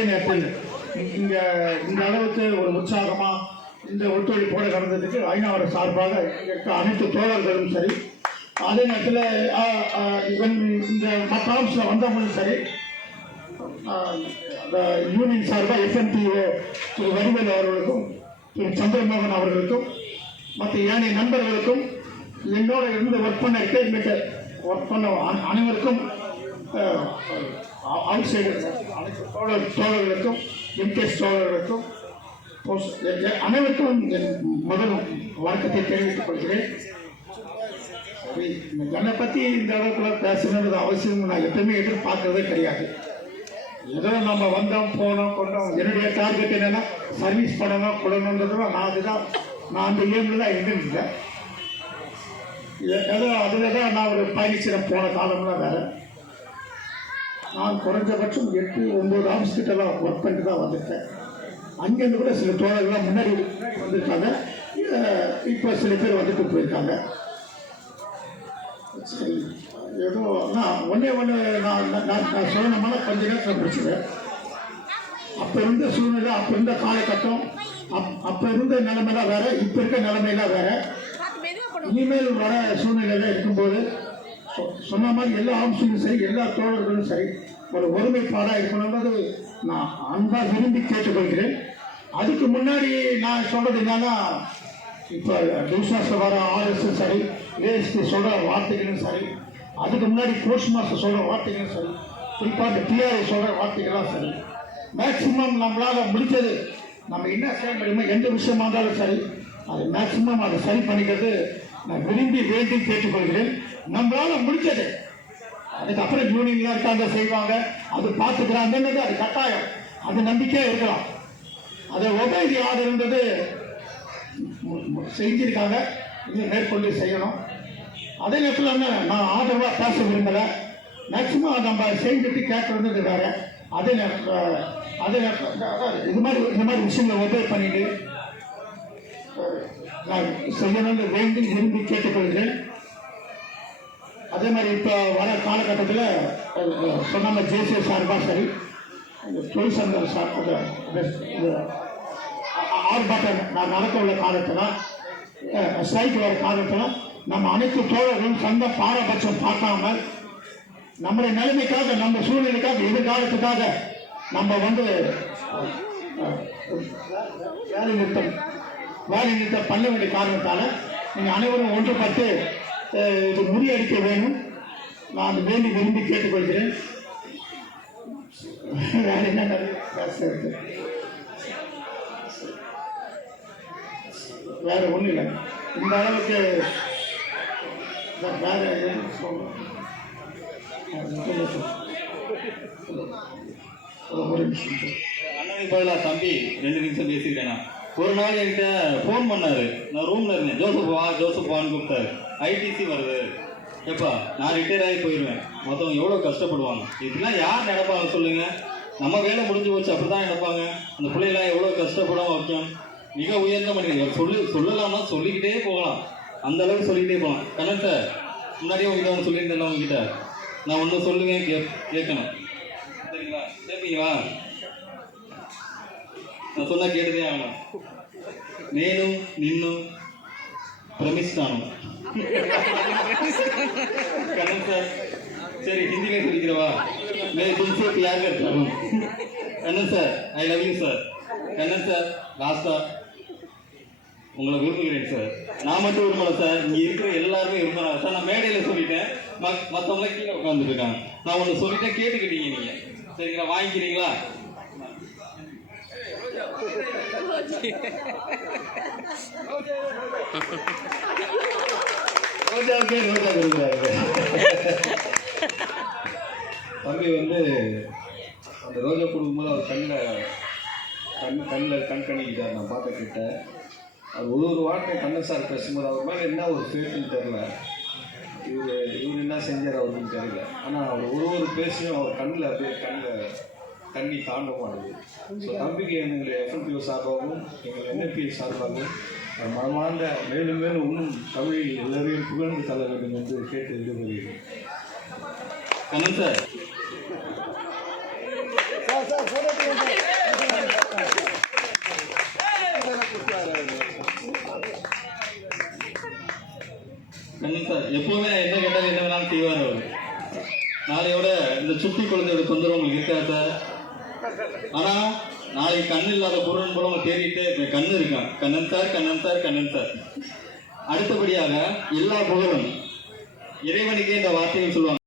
அதே நேரத்தில் இங்க இந்த அளவுக்கு ஒரு உற்சாகமா இந்த ஒத்துழைப்போடு கடந்ததுக்கு ஐநாவோட சார்பாக இருக்க அனைத்து தோழர்களும் சரி அதே நேரத்தில் இவன் இந்த மற்ற ஆஃபீஸில் வந்தவங்களும் சரி யூனியன் சார்பாக எஃப்என்டிஓ திரு வடிவேல் அவர்களுக்கும் திரு சந்திரமோகன் அவர்களுக்கும் மற்ற ஏனைய நண்பர்களுக்கும் என்னோட இருந்து ஒர்க் பண்ண டேக்மேட்டர் ஒர்க் பண்ண அனைவருக்கும் அவுட் அனைத்து தோழர் தோழர்களுக்கும் எம்கேஎஸ் தோழர்களுக்கும் அனைவருக்கும் முதல் வணக்கத்தை தெரிவித்துக் கொள்கிறேன். என்னை பற்றி இந்த அளவுக்குள்ள பேசணுன்றது அவசியம் நான் எப்பவுமே எதிர்பார்க்கறதே கிடையாது. ஏதோ நம்ம வந்தோம் போனோம் கொண்டோம். என்னுடைய டார்கெட் என்னன்னா சர்வீஸ் பண்ணணும் கொடுக்கணுன்றதுல நான் அதுதான் நான் அந்த ஏமில் தான் இருந்திருந்தேன் ஏதோ அதில் தான் நான் ஒரு பயணிச்சிட போன காலம்லாம் வேறு. நான் குறைஞ்சபட்சம் எட்டு ஒன்பது ஆஃபீஸ் கிட்டலாம் ஒர்க் பண்ணிட்டு தான் வந்திருக்கேன். அங்கேருந்து கூட சில தோழர்கள்லாம் முன்னாடி வந்திருக்காங்க. இப்போ சில பேர் வந்துட்டு போயிருக்காங்க. சரி. ஏதோ நான் ஒன்றே ஒன்று நான் நான் நான் சொல்லணுமான கொஞ்ச நேரத்தில் முடிச்சுடுறேன் அப்போ இருந்த சூழ்நிலை அப்போ இருந்த காலகட்டம் அப் அப்போ இருந்த நிலைமைலாம் வேற இப்போ இருக்க நிலைமையெல்லாம் வேற. இனிமேல் வர சூழ்நிலையில இருக்கும்போது சொன்ன மாதிரி எல்லா ஆம்சங்களும் சரி எல்லா தோழர்களும் சரி ஒரு ஒருமைப்பாடாக இருக்கணுன்றது நான் அன்பாக விரும்பி கேட்டுக்கொள்கிறேன். அதுக்கு முன்னாடி நான் சொல்றது என்னன்னா இப்போ டிவிஷனஸில் வர ஆர்எஸும் சரி ஏஎஸ்பி சொல்கிற வார்த்தைகளும் சரி அதுக்கு முன்னாடி போஸ்ட் மாஸ்டர் சொல்கிற வார்த்தைகளும் சரி குறிப்பாக இந்த பிஆர்ஐ சொல்கிற வார்த்தைகள்லாம் சரி. மேக்சிமம் நம்மளால் முடித்தது நம்ம என்ன செய்ய முடியுமோ எந்த விஷயமா இருந்தாலும் சரி அது மேக்சிமம் அதை சரி பண்ணிக்கிறது நான் விரும்பி வேண்டி கேட்டுக்கொள்கிறேன். நம்மளால முடிஞ்சது. அதுக்கப்புறம் யூனியன்லாம் இருக்காங்க செய்வாங்க. அது பார்த்துக்கிறாங்கன்றது அது கட்டாயம். அது நம்பிக்கையே இருக்கலாம். அதை உபயோகி ஆடு இருந்தது? செஞ்சிருக்காங்க. இது மேற்கொண்டு செய்யணும். அதே நேரத்தில் என்ன? நான் ஆதரவாக பேச விரும்பலை. மேக்சிமம் நம்ம செஞ்சுட்டு கேட்கறது வேற. அதே நேரத்தில் அதே நேரத்தில் அதாவது இது மாதிரி இந்த மாதிரி விஷயங்களை ஒபே பண்ணிட்டு செய்யணும்னு வேண்டி விரும்பி கேட்டுக்கொள்கிறேன். அதே மாதிரி இப்போ வர காலகட்டத்தில் சொன்ன ஜேசிய சார்பாக சரி இந்த தொழிற்சங்க சார் இது ஆர்ப்பாட்டம் நான் நடக்க உள்ள காலத்தில் ஸ்ட்ரைக் வர காலத்தில் நம்ம அனைத்து தோழர்களும் சொந்த பாரபட்சம் பார்க்காம நம்முடைய நிலைமைக்காக நம்ம சூழ்நிலைக்காக எதிர்காலத்துக்காக நம்ம வந்து வேலை நிறுத்தம் வேலை நிறுத்தம் பண்ண வேண்டிய காரணத்தால் நீங்கள் அனைவரும் ஒன்றுபட்டு இது முறியடிக்க வேணும். நான் வேண்டி விரும்பி கேட்டுக்கொள்கிறேன். வேற என்ன பேசுறது பேச வேற ஒன்றும் இல்லை. இந்த அளவுக்கு வே- வேற என்ன அது ஒரு நிமிஷம். அண்ணனுக்கு பதிலாக தம்பி ரெண்டு நிமிஷம் பேசிக்கிறேண்ணா ஒரு நாள் என்கிட்ட ஃபோன் பண்ணாரு. நான் ரூம்ல இருந்தேன். ஜோசப் வா ஜோசப் வான்னு கூப்பிட்டாரு. ஐடிசி வருது. எப்பா நான் ரிட்டையர் ஆகி போயிடுவேன் மொத்தம் எவ்வளோ கஷ்டப்படுவாங்க? இதெல்லாம் யார் நடப்பாங்க சொல்லுங்க. நம்ம வேலை முடிஞ்சு போச்சு அப்படி தான் நடப்பாங்க. அந்த பிள்ளைகளாம் எவ்வளோ கஷ்டப்படும் வைக்கும் மிக உயர்ந்த மனிதர்கள் சொல்லி சொல்லலாம்னா சொல்லிக்கிட்டே போகலாம். அந்த அளவுக்கு சொல்லிக்கிட்டே போகலாம். கண்ணன் சார் முன்னாடியே உங்ககிட்ட ஒன்று சொல்லியிருந்தேன் உங்ககிட்ட. நான் ஒன்று சொல்லுவேன் கேப் கேட்கணும். சரிங்களா? கேட்பீங்களா நான் சொன்னா கேட்டுதே ஆகணும். நேனும் நின்னும் பிரமிஸ்தானு கண்ணன் சார் சரி ஹிந்தியிலே சொல்லிக்கிறவா? மே தும்சே பியார் கட்டுறா Kannan. Sir I love you sir Kannan sir லாஸ்டா உங்களை விரும்புகிறேன் சார் நான் மட்டும் விரும்பல சார் இங்க இருக்கிற எல்லாருமே விரும்புறாங்க. சார் நான் மேடையில சொல்லிட்டேன். மற்றவங்க கீழே உட்காந்துருக்காங்க நான் ஒன்று சொல்லிட்டேன் கேட்டுக்கிட்டீங்க நீங்கள் சரிங்களா? வாங்கிக்கிறீங்களா? ரோஜாவுக்கே ரோஜா கொடுக்குறாரு தம்பி வந்து அந்த ரோஜா கொடுக்கும்போது அவர் கண்ணில் கண் கண்ணில் கண் கணிக்கிட்டார். நான் பார்த்த கிட்ட. அவர் ஒரு ஒரு வார்த்தை கண்ணன் சார் பேசும்போது அவர் மேலே என்ன ஒரு ஃபேட்டுன்னு தெரில இவர் இவர் என்ன செஞ்சார் அவருன்னு தெரியல. ஆனால் அவர் ஒரு ஒரு பேசியும் அவர் கண்ணில் அப்படியே கண்ணில் தண்ணி தாண்டமானது ஸோ தம்பிக்கு எங்களுடைய எஃப்எம்பிஓ சார்பாகவும் எங்கள் என்எல்பி சார்பாகவும் மனமார்ந்த மேலும் மேலும் இன்னும் தமிழில் எல்லாரையும் புகழ்ந்து தள்ள வேண்டும் என்று கேட்டு விரும்புகிறேன் கண்ணன் சார். எப்போதுமே என்ன கேட்டாலும் என்ன வேணாலும் செய்வார் அவர். நாளையோட இந்த சுட்டி குழந்தையோட தொந்தரவு உங்களுக்கு இருக்காது சார்? ஆனா நாளைக்கு கண்ணு இல்லாத பொருள் போல தேடிட்டு கண்ணு இருக்கான். Kannan sir Kannan sir Kannan sir. அடுத்தபடியாக எல்லா புகழும் இறைவனுக்கே இந்த வார்த்தைகள் சொல்லுவாங்க.